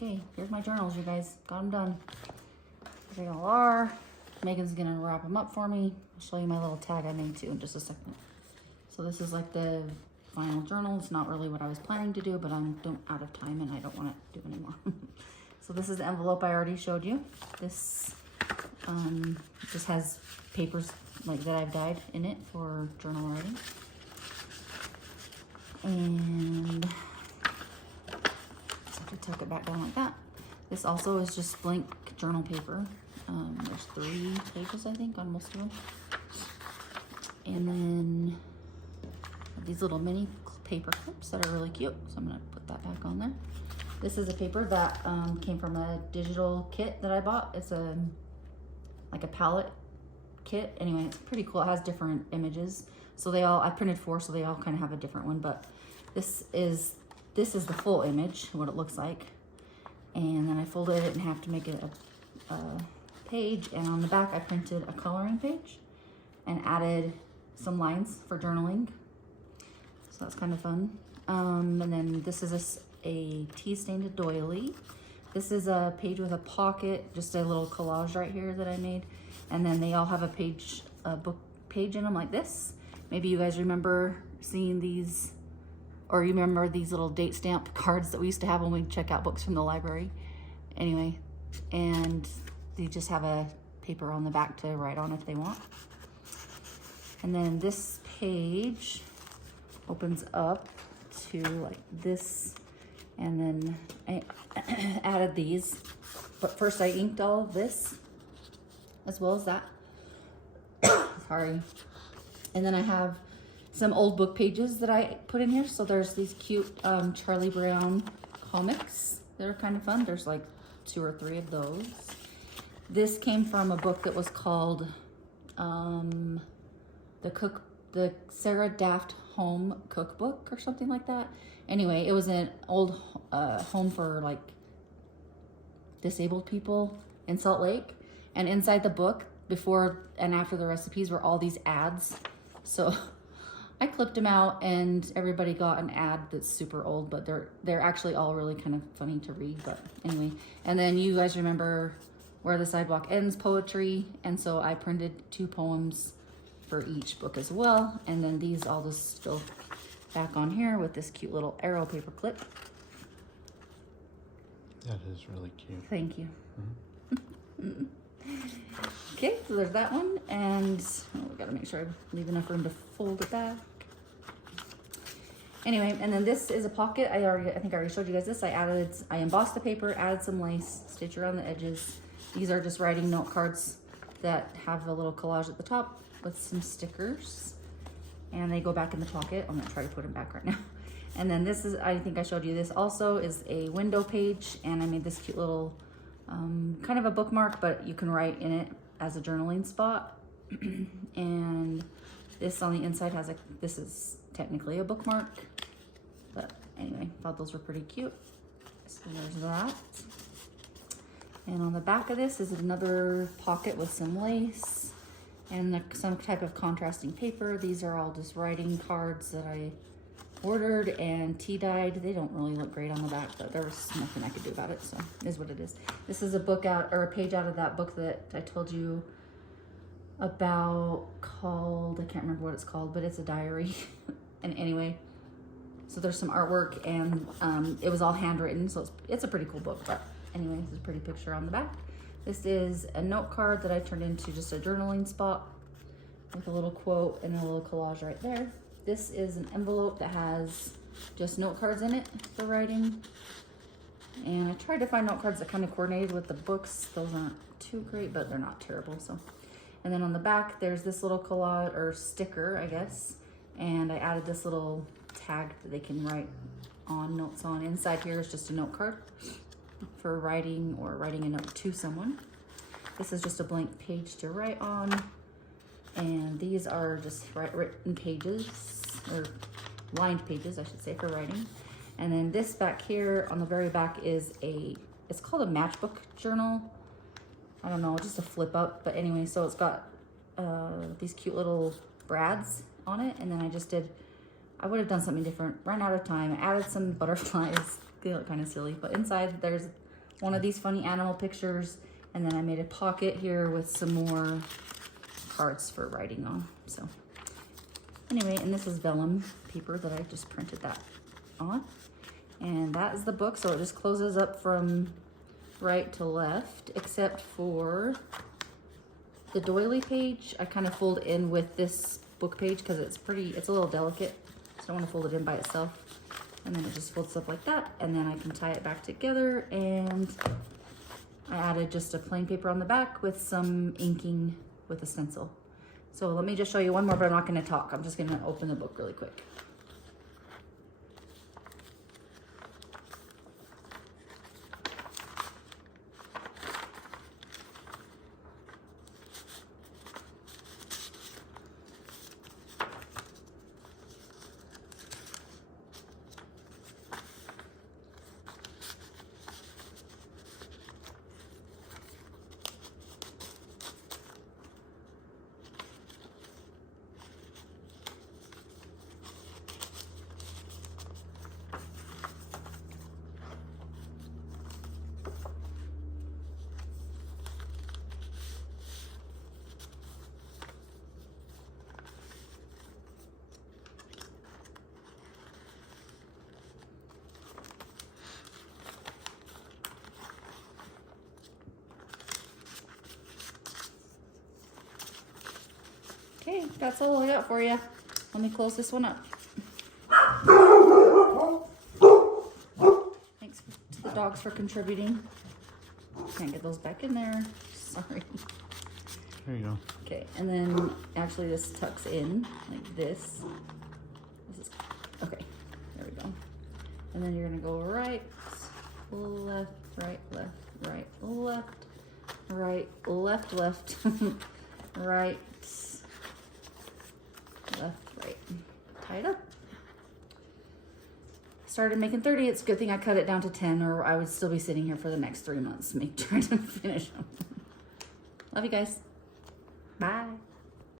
Okay, here's my journals, you guys. Got them done. There they all are. Megan's gonna wrap them up for me. I'll show you my little tag I made too in just a second. So this is like the final journal. It's not really what I was planning to do, but I'm out of time and I don't want to do anymore. So this is the envelope I already showed you. This just has papers like that I've dyed in it for journal writing. And just have to tuck it back down like that. This also is just blank journal paper. There's 3 pages, I think, on most of them. And then these little mini paper clips that are really cute. So I'm gonna put that back on there. This is a paper that came from a digital kit that I bought. It's like a palette kit. Anyway, it's pretty cool. It has different images. So I printed 4, so they all kind of have a different one, but this is the full image, what it looks like. And then I folded it in half to make it a page, and on the back I printed a coloring page and added some lines for journaling. So that's kind of fun. And then this is a tea stained doily. This is a page with a pocket, just a little collage right here that I made. And then they all have a book page in them like this. Maybe you guys remember seeing these, or you remember these little date stamp cards that we used to have when we check out books from the library. Anyway, and they just have a paper on the back to write on if they want. And then this page opens up to like this, and then I added these. But first I inked all of this as well as that. Sorry. And then I have some old book pages that I put in here. So there's these cute Charlie Brown comics that are kind of fun. There's like 2 or 3 of those. This came from a book that was called the Sarah Daft Home Cookbook or something like that. Anyway, it was an old home for like disabled people in Salt Lake. And inside the book, before and after the recipes, were all these ads. So I clipped them out, and everybody got an ad that's super old, but they're actually all really kind of funny to read. But anyway, and then you guys remember Where the Sidewalk Ends poetry, and so I printed 2 poems for each book as well. And then these I'll just go back on here with this cute little arrow paper clip. That is really cute. Thank you. Okay, so there's that one, and we gotta make sure I leave enough room to fold it back. Anyway, and then this is a pocket. I think I already showed you guys this. I embossed the paper, added some lace, stitch around the edges. These are just writing note cards that have a little collage at the top with some stickers, and they go back in the pocket. I'm gonna try to put them back right now. And then this is, I think I showed you this also, is a window page, and I made this cute little kind of a bookmark, but you can write in it as a journaling spot. And this on the inside has this is technically a bookmark, but anyway, thought those were pretty cute. So there's that. And on the back of this is another pocket with some lace and some type of contrasting paper. These are all just writing cards that I ordered and tea dyed. They don't really look great on the back, but there was nothing I could do about it, so it is what it is. This is a a page out of that book that I told you about called, I can't remember what it's called, but it's a diary. And anyway, so there's some artwork, and it was all handwritten, so it's a pretty cool book. But anyway, this is a pretty picture on the back. This is a note card that I turned into just a journaling spot with a little quote and a little collage right there. This is an envelope that has just note cards in it for writing. And I tried to find note cards that kind of coordinated with the books. Those aren't too great, but they're not terrible. So, and then on the back, there's this little collage or sticker, I guess. And I added this little tag that they can write on notes on. Inside here is just a note card for writing or writing a note to someone. This is just a blank page to write on. And these are just written pages, or lined pages, I should say, for writing. And then this back here on the very back is it's called a matchbook journal. I don't know, just a flip up. But anyway, so it's got these cute little brads on it. And then I would have done something different, ran out of time, added some butterflies. They look kind of silly. But inside there's one of these funny animal pictures, and then I made a pocket here with some more cards for writing on. So anyway, and this is vellum paper that I just printed that on. And that is the book, so it just closes up from right to left, except for the doily page. I kind of fold in with this book page because it's a little delicate, so I don't want to fold it in by itself. And then it just folds up like that, and then I can tie it back together. And I added just a plain paper on the back with some inking with a stencil. So let me just show you one more, but I'm not going to talk. I'm just going to open the book really quick. Okay, that's all I got for you. Let me close this one up. Thanks to the dogs for contributing. Can't get those back in there. Sorry. There you go. Okay, and then actually this tucks in like this. This is okay. There we go. And then you're gonna go right, left, right, left, right, left, right, left, left, right, left, right. Tie it up. Started making 30. It's a good thing I cut it down to 10, or I would still be sitting here for the next 3 months trying to finish them. Love you guys. Bye.